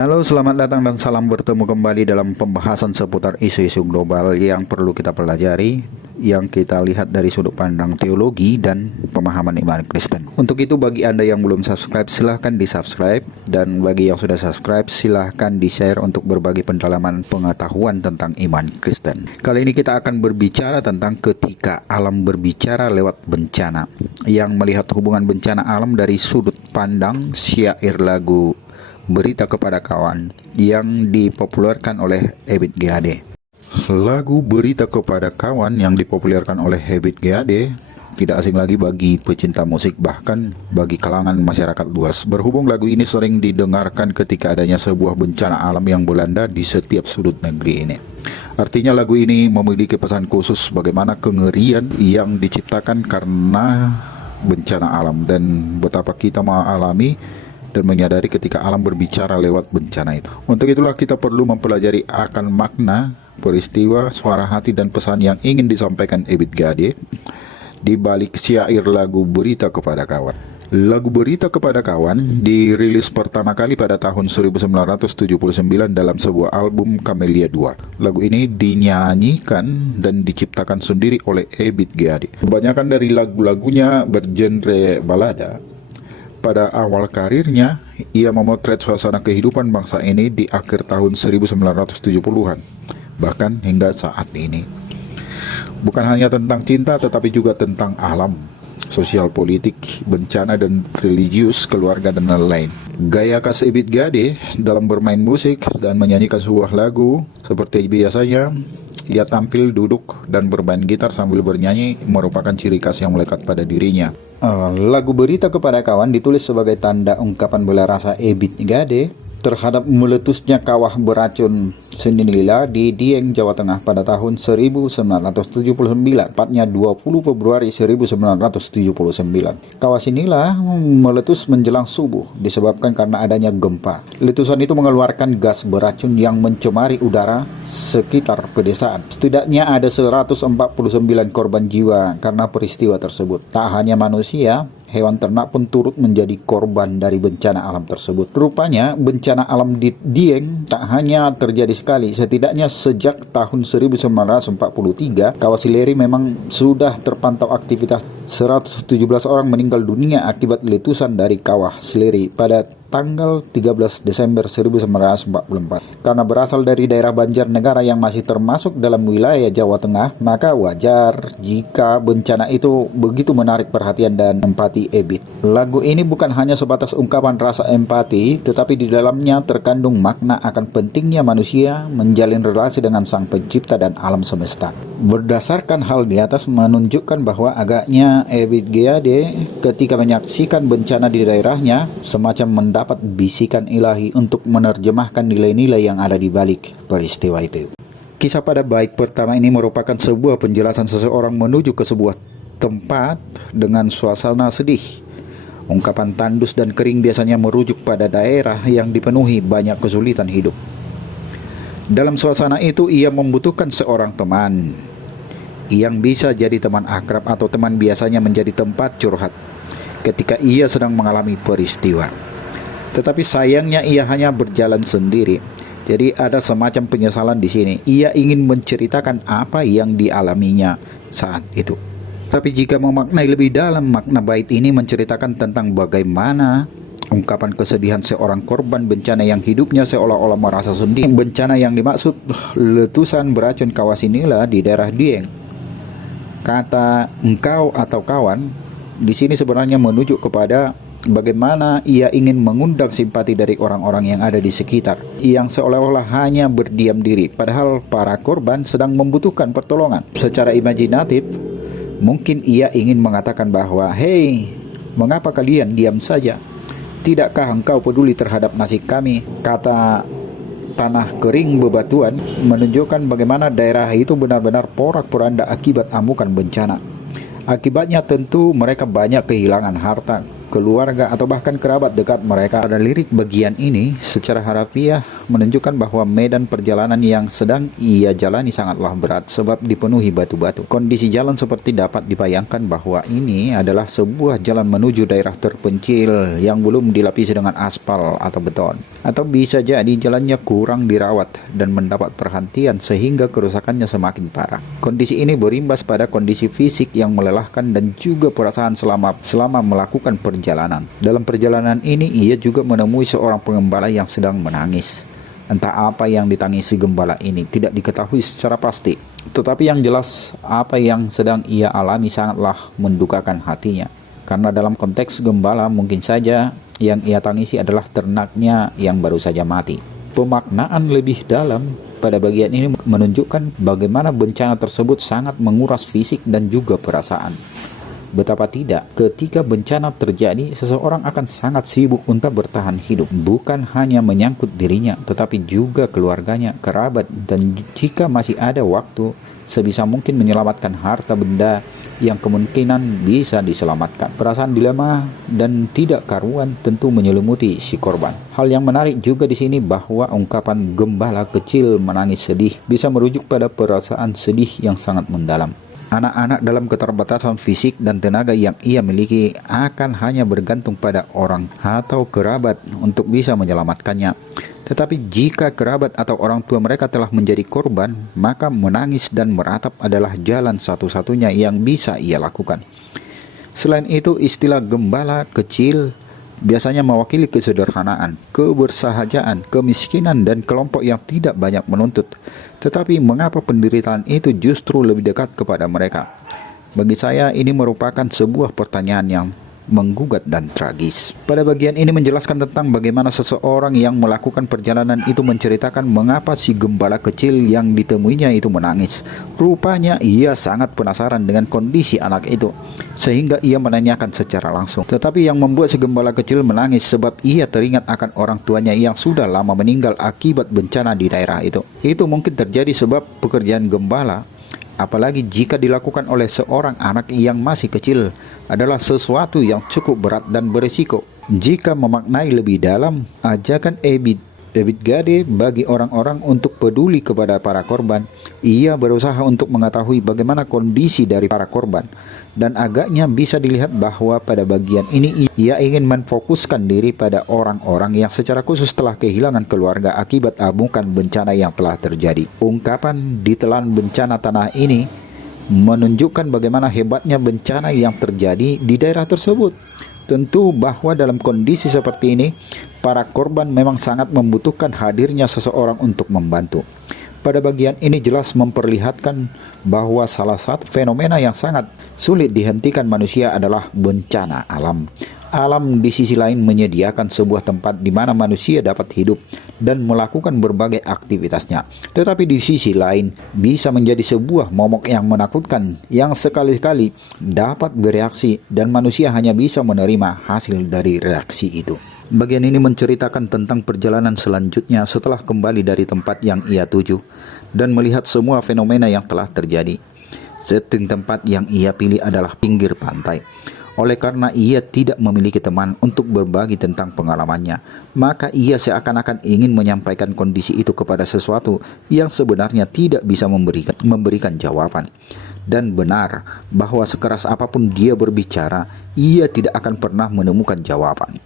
Halo, selamat datang dan salam bertemu kembali dalam pembahasan seputar isu-isu global yang perlu kita pelajari, yang kita lihat dari sudut pandang teologi dan pemahaman iman Kristen. Untuk itu, bagi Anda yang belum subscribe, silahkan di-subscribe, dan bagi yang sudah subscribe, silahkan di-share untuk berbagi pendalaman pengetahuan tentang iman Kristen. Kali ini kita akan berbicara tentang ketika alam berbicara lewat bencana, yang melihat hubungan bencana alam dari sudut pandang syair lagu Berita Kepada Kawan yang dipopulerkan oleh Ebit GAD. Lagu Berita Kepada Kawan yang dipopulerkan oleh Ebit GAD tidak asing lagi bagi pecinta musik, bahkan bagi kalangan masyarakat luas. Berhubung lagu ini sering didengarkan ketika adanya sebuah bencana alam yang melanda di setiap sudut negeri ini. Artinya lagu ini memiliki pesan khusus bagaimana kengerian yang diciptakan karena bencana alam dan betapa kita mengalami dan menyadari ketika alam berbicara lewat bencana itu. Untuk itulah kita perlu mempelajari akan makna, peristiwa, suara hati, dan pesan yang ingin disampaikan Ebit GAD di balik syair lagu Berita Kepada Kawan. Lagu Berita Kepada Kawan dirilis pertama kali pada tahun 1979 dalam sebuah album Camellia 2. Lagu ini dinyanyikan dan diciptakan sendiri oleh Ebit GAD. Kebanyakan dari lagu-lagunya bergenre balada. Pada awal karirnya, ia memotret suasana kehidupan bangsa ini di akhir tahun 1970-an, bahkan hingga saat ini. Bukan hanya tentang cinta, tetapi juga tentang alam, sosial politik, bencana dan religius, keluarga, dan lain-lain. Gaya khas Ebit GAD dalam bermain musik dan menyanyikan sebuah lagu seperti biasanya, ia tampil duduk dan bermain gitar sambil bernyanyi merupakan ciri khas yang melekat pada dirinya. Lagu Berita Kepada Kawan ditulis sebagai tanda ungkapan bela rasa Ebit GAD terhadap meletusnya kawah beracun Sindinila di Dieng, Jawa Tengah pada tahun 1979, tepatnya 20 Februari 1979. Kawah Sindinila meletus menjelang subuh disebabkan karena adanya gempa. Letusan itu mengeluarkan gas beracun yang mencemari udara sekitar pedesaan. Setidaknya ada 149 korban jiwa karena peristiwa tersebut. Tak hanya manusia, hewan ternak pun turut menjadi korban dari bencana alam tersebut. Rupanya bencana alam di Dieng tak hanya terjadi sekali. Setidaknya sejak tahun 1943, Kawah Sileri memang sudah terpantau aktivitas. 117 orang meninggal dunia akibat letusan dari Kawah Sileri pada tanggal 13 Desember 1944. Karena berasal dari daerah Banjarnegara yang masih termasuk dalam wilayah Jawa Tengah, maka wajar jika bencana itu begitu menarik perhatian dan empati Ebit. Lagu ini bukan hanya sebatas ungkapan rasa empati, tetapi di dalamnya terkandung makna akan pentingnya manusia menjalin relasi dengan Sang Pencipta dan alam semesta. Berdasarkan hal di atas menunjukkan bahwa agaknya Ebit GAD ketika menyaksikan bencana di daerahnya semacam mendapat bisikan ilahi untuk menerjemahkan nilai-nilai yang ada di balik peristiwa itu. Kisah pada bait pertama ini merupakan sebuah penjelasan seseorang menuju ke sebuah tempat dengan suasana sedih. Ungkapan tandus dan kering biasanya merujuk pada daerah yang dipenuhi banyak kesulitan hidup. Dalam suasana itu ia membutuhkan seorang teman yang bisa jadi teman akrab atau teman biasanya menjadi tempat curhat ketika ia sedang mengalami peristiwa. Tetapi sayangnya ia hanya berjalan sendiri. Jadi ada semacam penyesalan di sini. Ia ingin menceritakan apa yang dialaminya saat itu. Tapi jika memaknai lebih dalam, makna bait ini menceritakan tentang bagaimana ungkapan kesedihan seorang korban bencana yang hidupnya seolah-olah merasa sedih. Bencana yang dimaksud letusan beracun Kawah Sindinila di daerah Dieng. Kata engkau atau kawan di sini sebenarnya menunjuk kepada bagaimana ia ingin mengundang simpati dari orang-orang yang ada di sekitar, yang seolah-olah hanya berdiam diri, padahal para korban sedang membutuhkan pertolongan. Secara imajinatif, mungkin ia ingin mengatakan bahwa, "Hei, mengapa kalian diam saja? Tidakkah engkau peduli terhadap nasib kami?" Kata tanah kering bebatuan menunjukkan bagaimana daerah itu benar-benar porak-poranda akibat amukan bencana. Akibatnya tentu mereka banyak kehilangan harta, keluarga, atau bahkan kerabat dekat mereka. Pada lirik bagian ini secara harafiah menunjukkan bahwa medan perjalanan yang sedang ia jalani sangatlah berat sebab dipenuhi batu-batu. Kondisi jalan seperti dapat dibayangkan bahwa ini adalah sebuah jalan menuju daerah terpencil yang belum dilapisi dengan aspal atau beton. Atau bisa jadi jalannya kurang dirawat dan mendapat perhatian sehingga kerusakannya semakin parah. Kondisi ini berimbas pada kondisi fisik yang melelahkan dan juga perasaan selama melakukan perjalanan. Dalam perjalanan ini ia juga menemui seorang pengembala yang sedang menangis. Entah apa yang ditangisi gembala ini tidak diketahui secara pasti. Tetapi yang jelas apa yang sedang ia alami sangatlah mendukakan hatinya. Karena dalam konteks gembala mungkin saja yang ia tangisi adalah ternaknya yang baru saja mati. Pemaknaan lebih dalam pada bagian ini menunjukkan bagaimana bencana tersebut sangat menguras fisik dan juga perasaan. Betapa tidak, ketika bencana terjadi, seseorang akan sangat sibuk untuk bertahan hidup. Bukan hanya menyangkut dirinya, tetapi juga keluarganya, kerabat, dan jika masih ada waktu, sebisa mungkin menyelamatkan harta benda yang kemungkinan bisa diselamatkan. Perasaan dilema dan tidak karuan tentu menyelimuti si korban. Hal yang menarik juga di sini bahwa ungkapan gembala kecil menangis sedih bisa merujuk pada perasaan sedih yang sangat mendalam. Anak-anak dalam keterbatasan fisik dan tenaga yang ia miliki akan hanya bergantung pada orang atau kerabat untuk bisa menyelamatkannya. Tetapi jika kerabat atau orang tua mereka telah menjadi korban, maka menangis dan meratap adalah jalan satu-satunya yang bisa ia lakukan. Selain itu, istilah gembala kecil biasanya mewakili kesederhanaan, kebersahajaan, kemiskinan, dan kelompok yang tidak banyak menuntut. Tetapi mengapa penderitaan itu justru lebih dekat kepada mereka? Bagi saya ini merupakan sebuah pertanyaan yang menggugat dan tragis. Pada bagian ini menjelaskan tentang bagaimana seseorang yang melakukan perjalanan itu menceritakan mengapa si gembala kecil yang ditemuinya itu menangis. Rupanya ia sangat penasaran dengan kondisi anak itu, sehingga ia menanyakan secara langsung. Tetapi yang membuat si gembala kecil menangis sebab ia teringat akan orang tuanya yang sudah lama meninggal akibat bencana di daerah itu. Itu mungkin terjadi sebab pekerjaan gembala, apalagi jika dilakukan oleh seorang anak yang masih kecil, adalah sesuatu yang cukup berat dan berisiko. Jika memaknai lebih dalam, ajakan Ebit Gade bagi orang-orang untuk peduli kepada para korban. Ia berusaha untuk mengetahui bagaimana kondisi dari para korban. Dan agaknya bisa dilihat bahwa pada bagian ini ia ingin memfokuskan diri pada orang-orang yang secara khusus telah kehilangan keluarga akibat amukan bencana yang telah terjadi. Ungkapan ditelan bencana tanah ini menunjukkan bagaimana hebatnya bencana yang terjadi di daerah tersebut. Tentu bahwa dalam kondisi seperti ini, para korban memang sangat membutuhkan hadirnya seseorang untuk membantu. Pada bagian ini jelas memperlihatkan bahwa salah satu fenomena yang sangat sulit dihentikan manusia adalah bencana alam. Alam di sisi lain menyediakan sebuah tempat di mana manusia dapat hidup dan melakukan berbagai aktivitasnya. Tetapi di sisi lain bisa menjadi sebuah momok yang menakutkan yang sekali-kali dapat bereaksi dan manusia hanya bisa menerima hasil dari reaksi itu. Bagian ini menceritakan tentang perjalanan selanjutnya setelah kembali dari tempat yang ia tuju dan melihat semua fenomena yang telah terjadi. Setting tempat yang ia pilih adalah pinggir pantai. Oleh karena ia tidak memiliki teman untuk berbagi tentang pengalamannya, maka ia seakan-akan ingin menyampaikan kondisi itu kepada sesuatu yang sebenarnya tidak bisa memberikan jawaban. Dan benar bahwa sekeras apapun dia berbicara, ia tidak akan pernah menemukan jawaban.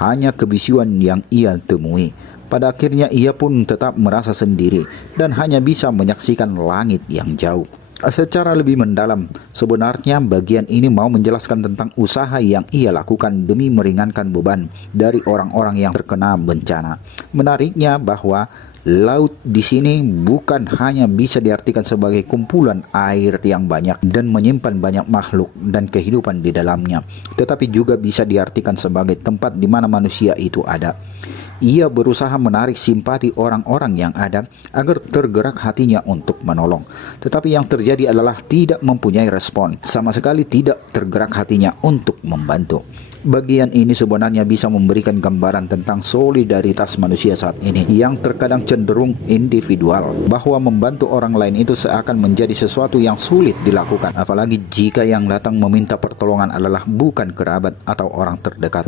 Hanya kebisuan yang ia temui. Pada akhirnya ia pun tetap merasa sendiri dan hanya bisa menyaksikan langit yang jauh. Secara lebih mendalam, sebenarnya bagian ini mau menjelaskan tentang usaha yang ia lakukan demi meringankan beban dari orang-orang yang terkena bencana. Menariknya bahwa laut di sini bukan hanya bisa diartikan sebagai kumpulan air yang banyak dan menyimpan banyak makhluk dan kehidupan di dalamnya, tetapi juga bisa diartikan sebagai tempat di mana manusia itu ada. Ia berusaha menarik simpati orang-orang yang ada agar tergerak hatinya untuk menolong. Tetapi yang terjadi adalah tidak mempunyai respon, sama sekali tidak tergerak hatinya untuk membantu. Bagian ini sebenarnya bisa memberikan gambaran tentang solidaritas manusia saat ini yang terkadang cenderung individual, bahwa membantu orang lain itu seakan menjadi sesuatu yang sulit dilakukan, apalagi jika yang datang meminta pertolongan adalah bukan kerabat atau orang terdekat.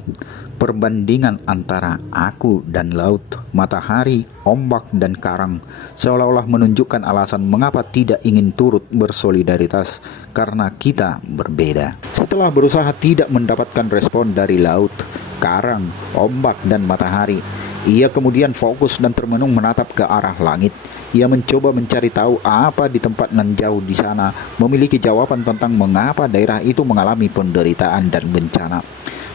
Perbandingan antara aku dan laut, matahari, ombak, dan karang seolah-olah menunjukkan alasan mengapa tidak ingin turut bersolidaritas, karena kita berbeda. Setelah berusaha tidak mendapatkan respon dari laut, karang, ombak, dan matahari, ia kemudian fokus dan termenung menatap ke arah langit. Ia mencoba mencari tahu apa di tempat nan jauh di sana memiliki jawaban tentang mengapa daerah itu mengalami penderitaan dan bencana.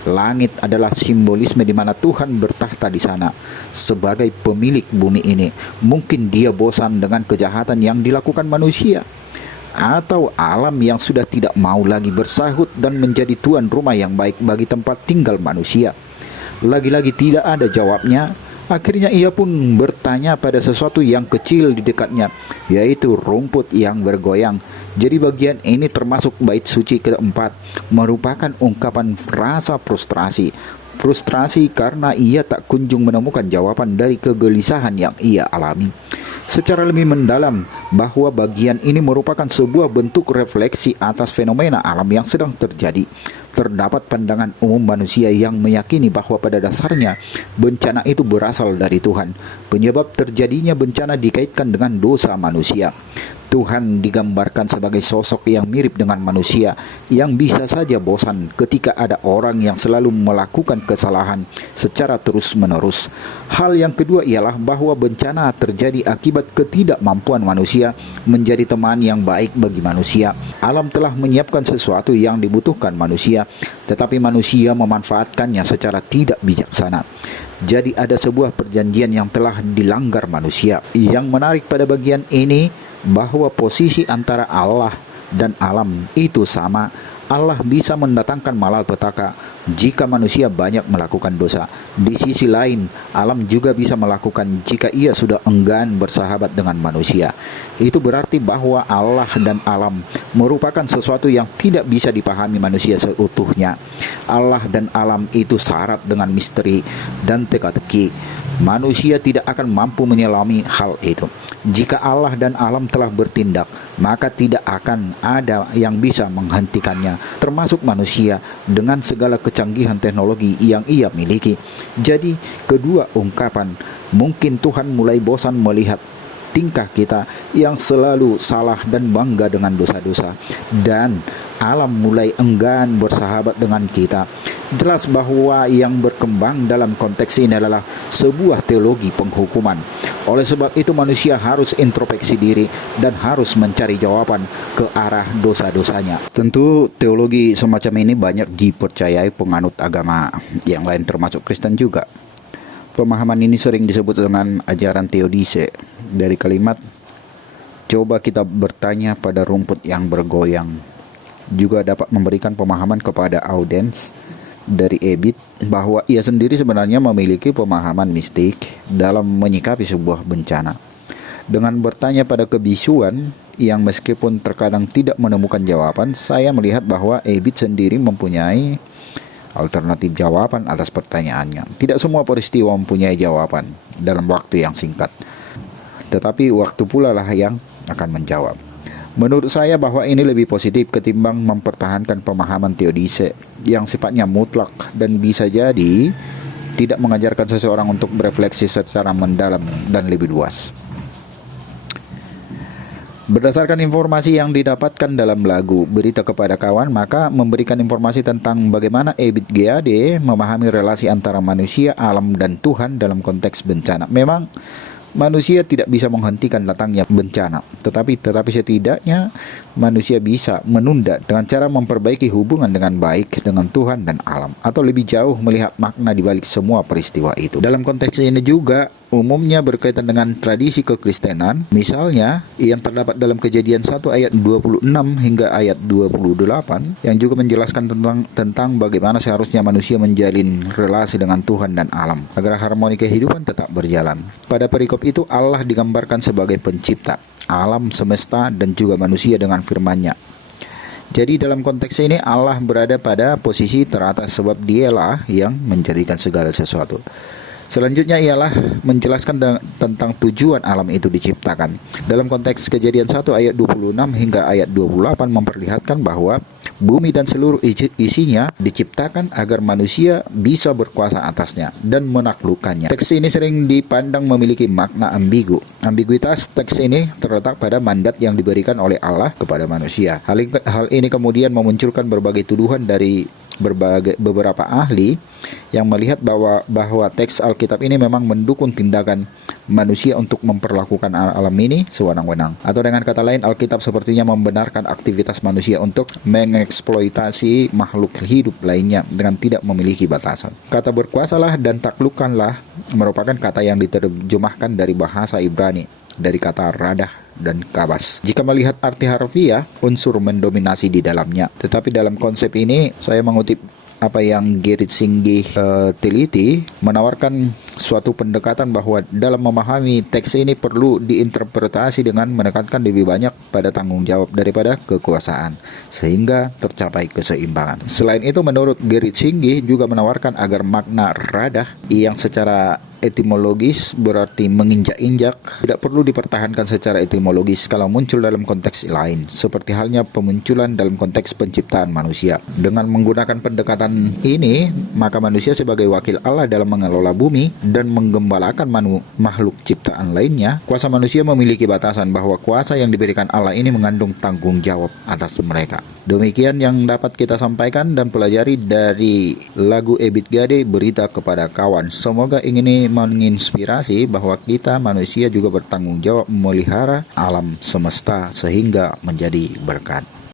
Langit adalah simbolisme di mana Tuhan bertahta di sana sebagai pemilik bumi ini. Mungkin dia bosan dengan kejahatan yang dilakukan manusia, atau alam yang sudah tidak mau lagi bersahut dan menjadi tuan rumah yang baik bagi tempat tinggal manusia. Lagi-lagi tidak ada jawabnya. Akhirnya ia pun bertanya pada sesuatu yang kecil di dekatnya, yaitu rumput yang bergoyang. Jadi bagian ini termasuk bait suci keempat, merupakan ungkapan rasa frustrasi. Frustrasi karena ia tak kunjung menemukan jawaban dari kegelisahan yang ia alami. Secara lebih mendalam, bahwa bagian ini merupakan sebuah bentuk refleksi atas fenomena alam yang sedang terjadi. Terdapat pandangan umum manusia yang meyakini bahwa pada dasarnya bencana itu berasal dari Tuhan. Penyebab terjadinya bencana dikaitkan dengan dosa manusia. Tuhan digambarkan sebagai sosok yang mirip dengan manusia, yang bisa saja bosan ketika ada orang yang selalu melakukan kesalahan secara terus-menerus. Hal yang kedua ialah bahwa bencana terjadi akibat ketidakmampuan manusia menjadi teman yang baik bagi manusia. Alam telah menyiapkan sesuatu yang dibutuhkan manusia, tetapi manusia memanfaatkannya secara tidak bijaksana. Jadi ada sebuah perjanjian yang telah dilanggar manusia. Yang menarik pada bagian ini, bahwa posisi antara Allah dan alam itu sama. Allah bisa mendatangkan malapetaka jika manusia banyak melakukan dosa. Di sisi lain, alam juga bisa melakukan jika ia sudah enggan bersahabat dengan manusia. Itu berarti bahwa Allah dan alam merupakan sesuatu yang tidak bisa dipahami manusia seutuhnya. Allah dan alam itu syarat dengan misteri dan teka-teki. Manusia tidak akan mampu menyelami hal itu. Jika Allah dan alam telah bertindak, maka tidak akan ada yang bisa menghentikannya, termasuk manusia dengan segala kecanggihan teknologi yang ia miliki. Jadi, kedua ungkapan, mungkin Tuhan mulai bosan melihat tingkah kita yang selalu salah dan bangga dengan dosa-dosa, dan alam mulai enggan bersahabat dengan kita. Jelas bahwa yang berkembang dalam konteks ini adalah sebuah teologi penghukuman. Oleh sebab itu manusia harus introspeksi diri dan harus mencari jawaban ke arah dosa-dosanya. Tentu teologi semacam ini banyak dipercayai penganut agama yang lain termasuk Kristen juga. Pemahaman ini sering disebut dengan ajaran teodise. Dari kalimat, coba kita bertanya pada rumput yang bergoyang, juga dapat memberikan pemahaman kepada audiens dari Ebit bahwa ia sendiri sebenarnya memiliki pemahaman mistik dalam menyikapi sebuah bencana. Dengan bertanya pada kebisuan yang meskipun terkadang tidak menemukan jawaban, saya melihat bahwa Ebit sendiri mempunyai alternatif jawaban atas pertanyaannya. Tidak semua peristiwa mempunyai jawaban dalam waktu yang singkat, tetapi waktu pula lah yang akan menjawab. Menurut saya bahwa ini lebih positif ketimbang mempertahankan pemahaman teodise yang sifatnya mutlak dan bisa jadi tidak mengajarkan seseorang untuk berefleksi secara mendalam dan lebih luas. Berdasarkan informasi yang didapatkan dalam lagu Berita Kepada Kawan, maka memberikan informasi tentang bagaimana Ebit Geade memahami relasi antara manusia, alam, dan Tuhan dalam konteks bencana. Memang manusia tidak bisa menghentikan datangnya bencana, tetapi setidaknya manusia bisa menunda dengan cara memperbaiki hubungan dengan baik dengan Tuhan dan alam, atau lebih jauh melihat makna di balik semua peristiwa itu. Dalam konteks ini juga umumnya berkaitan dengan tradisi kekristenan, misalnya yang terdapat dalam Kejadian 1 ayat 26 hingga ayat 28 yang juga menjelaskan tentang bagaimana seharusnya manusia menjalin relasi dengan Tuhan dan alam agar harmoni kehidupan tetap berjalan. Pada perikop itu Allah digambarkan sebagai pencipta alam semesta dan juga manusia dengan firman-Nya. Jadi dalam konteks ini Allah berada pada posisi teratas sebab dialah yang menjadikan segala sesuatu. Selanjutnya ialah menjelaskan tentang tujuan alam itu diciptakan. Dalam konteks Kejadian 1 ayat 26 hingga ayat 28 memperlihatkan bahwa bumi dan seluruh isinya diciptakan agar manusia bisa berkuasa atasnya dan menaklukkannya. Teks ini sering dipandang memiliki makna ambigu. Ambiguitas teks ini terletak pada mandat yang diberikan oleh Allah kepada manusia. Hal ini kemudian memunculkan berbagai tuduhan dari beberapa ahli yang melihat bahwa teks Alkitab ini memang mendukung tindakan manusia untuk memperlakukan alam ini sewenang-wenang. Atau dengan kata lain, Alkitab sepertinya membenarkan aktivitas manusia untuk mengeksploitasi makhluk hidup lainnya dengan tidak memiliki batasan. Kata berkuasalah dan taklukkanlah merupakan kata yang diterjemahkan dari bahasa Ibrani, dari kata radah dan kabas. Jika melihat arti harfiah, unsur mendominasi di dalamnya. Tetapi dalam konsep ini, saya mengutip apa yang Gerrit Singgih teliti, menawarkan suatu pendekatan bahwa dalam memahami teks ini perlu diinterpretasi dengan menekankan lebih banyak pada tanggung jawab daripada kekuasaan, sehingga tercapai keseimbangan. Selain itu, menurut Gerrit Singgih juga menawarkan agar makna radah yang secara etimologis berarti menginjak-injak tidak perlu dipertahankan secara etimologis kalau muncul dalam konteks lain, seperti halnya pemunculan dalam konteks penciptaan manusia. Dengan menggunakan pendekatan ini, maka manusia sebagai wakil Allah dalam mengelola bumi dan menggembalakan makhluk ciptaan lainnya, kuasa manusia memiliki batasan bahwa kuasa yang diberikan Allah ini mengandung tanggung jawab atas mereka. Demikian yang dapat kita sampaikan dan pelajari dari lagu Ebit Gade, Berita Kepada Kawan. Semoga ini menginspirasi bahwa kita manusia juga bertanggung jawab memelihara alam semesta sehingga menjadi berkat.